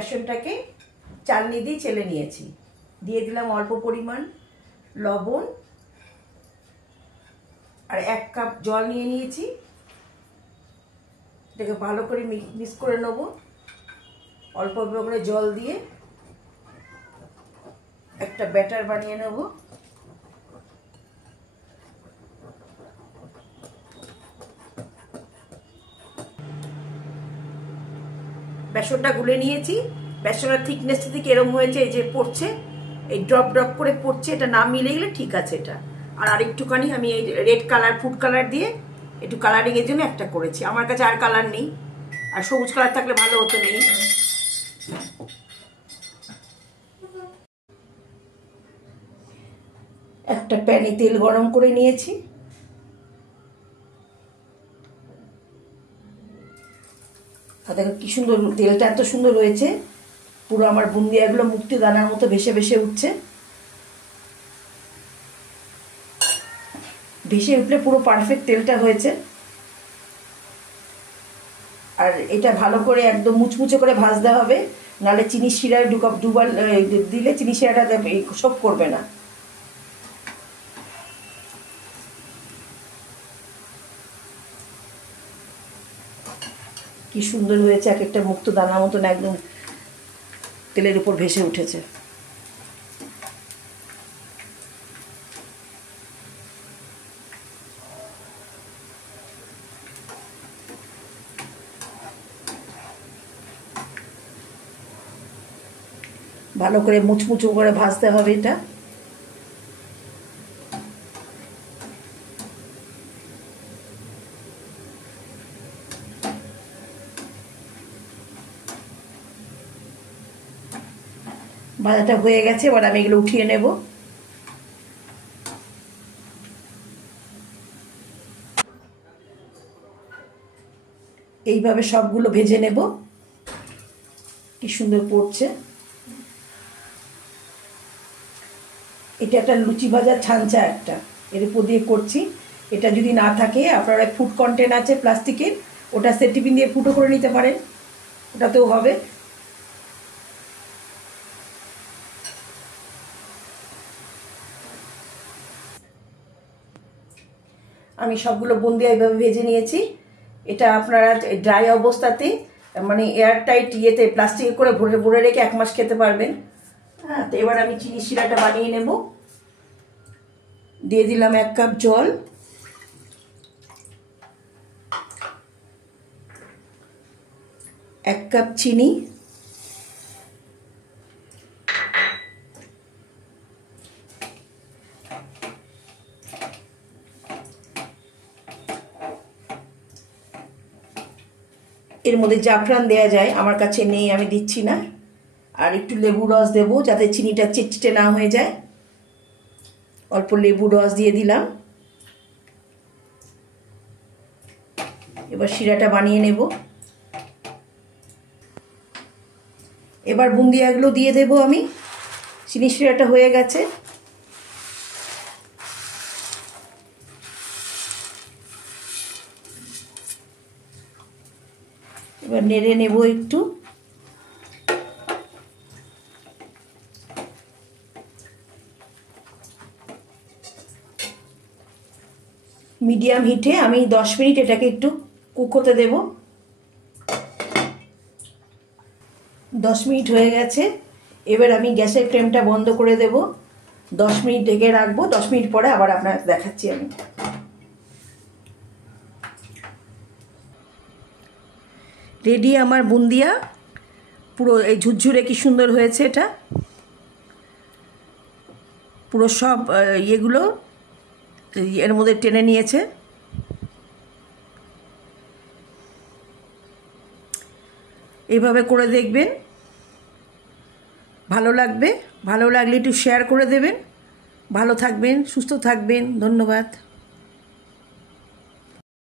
বেসনটাকে চালনি দিয়ে চেলে নিয়েছি। দিয়ে দিলাম অল্প পরিমাণ লবণ আর 1 কাপ জল নিয়ে নিয়েছি। এটাকে ভালো করে মিক্স করে নেব। অল্প অল্প করে জল দিয়ে একটা ব্যাটার বানিয়ে নেব। বেসনটা গুলে নিয়েছি। বেসনের থিকনেসটা থেকে এরকম হয়েছে, এই যে পড়ছে, এই ড্রপ ড্রপ করে পড়ছে। এটা না মিলে গেলে ঠিক আছে এটা। আর আরেকটুখানি আমি এই রেড কালার, ফুড কালার দিয়ে একটু কালারিং এর জন্য একটা করেছি। আমার কাছে আর কালার নেই, আর সবুজ কালার থাকলে ভালো হতো। নেই। একটা প্যানে তেল গরম করে নিয়েছি। দেখো কি সুন্দর তেলটা, এত সুন্দর হয়েছে। পুরো আমার বুন্দিয়াগুলো মুক্তি দানার মতো ভেসে ভেসে উঠছে। ভেসে উঠলে পুরো পারফেক্ট তেলটা হয়েছে। আর এটা ভালো করে একদম মুচমুচে করে ভাজতে হবে, নাহলে চিনি শিরায় দুবার দিলে চিনি শিরাটা সব করবে না। কি সুন্দর হয়েছে, এক একটা মুক্ত দানার মতন একদম তেলের উপর ভেসে উঠেছে। ভালো করে মুচমুচো করে ভাজতে হবে এটা। ভাজাটা হয়ে গেছে, এবার আমি এগুলো উঠিয়ে নেব। এইভাবে সবগুলো ভেজে নেব। কি সুন্দর পড়ছে। এটা একটা লুচি ভাজার ছাঁচা একটা, এর উপর দিয়ে করছি। এটা যদি না থাকে, আপনারা ফুড কন্টেনার আছে প্লাস্টিকের, ওটা সেটিপিন দিয়ে ফুটো করে নিতে পারেন, ওটাতেও হবে। আমি সবগুলো বুন্দিয়া এইভাবে ভেজে নিয়েছি। এটা আপনারা ড্রাই অবস্থাতে, মানে এয়ার টাইট ইয়েতে প্লাস্টিকে করে ভরে ভরে রেখে 1 মাস খেতে পারবেন। হ্যাঁ, তো এবার আমি চিনি শিরাটা বানিয়ে নেব। দিয়ে দিলাম 1 কাপ জল, এক কাপ চিনি, এর মধ্যে জাফরান দেয়া যায়, আমার কাছে নেই, আমি দিচ্ছি না। আর একটু লেবু রস দেবো যাতে চিনিটা চিটচিটে না হয়ে যায়। অল্প লেবু রস দিয়ে দিলাম। এবার শিরাটা বানিয়ে নেব। এবার বুন্দিয়াগুলো দিয়ে দেবো আমি। চিনি শিরাটা হয়ে গেছে। এবার নেড়ে নেব একটু। মিডিয়াম হিটে আমি 10 মিনিট এটাকে একটু কুক হতে দেব। 10 মিনিট হয়ে গেছে। এবার আমি গ্যাসের ফ্লেমটা বন্ধ করে দেব। 10 মিনিট ঢেকে রাখবো। 10 মিনিট পরে আবার আপনাকে দেখাচ্ছি আমি। রেডি আমার বুন্দিয়া। পুরো এই ঝুরঝুরে কি সুন্দর হয়েছে। এটা পুরো সব ইয়েগুলো এর মধ্যে টেনে নিয়েছে। এইভাবে করে দেখবেন, ভালো লাগবে। ভালো লাগলে একটু শেয়ার করে দেবেন। ভালো থাকবেন, সুস্থ থাকবেন। ধন্যবাদ।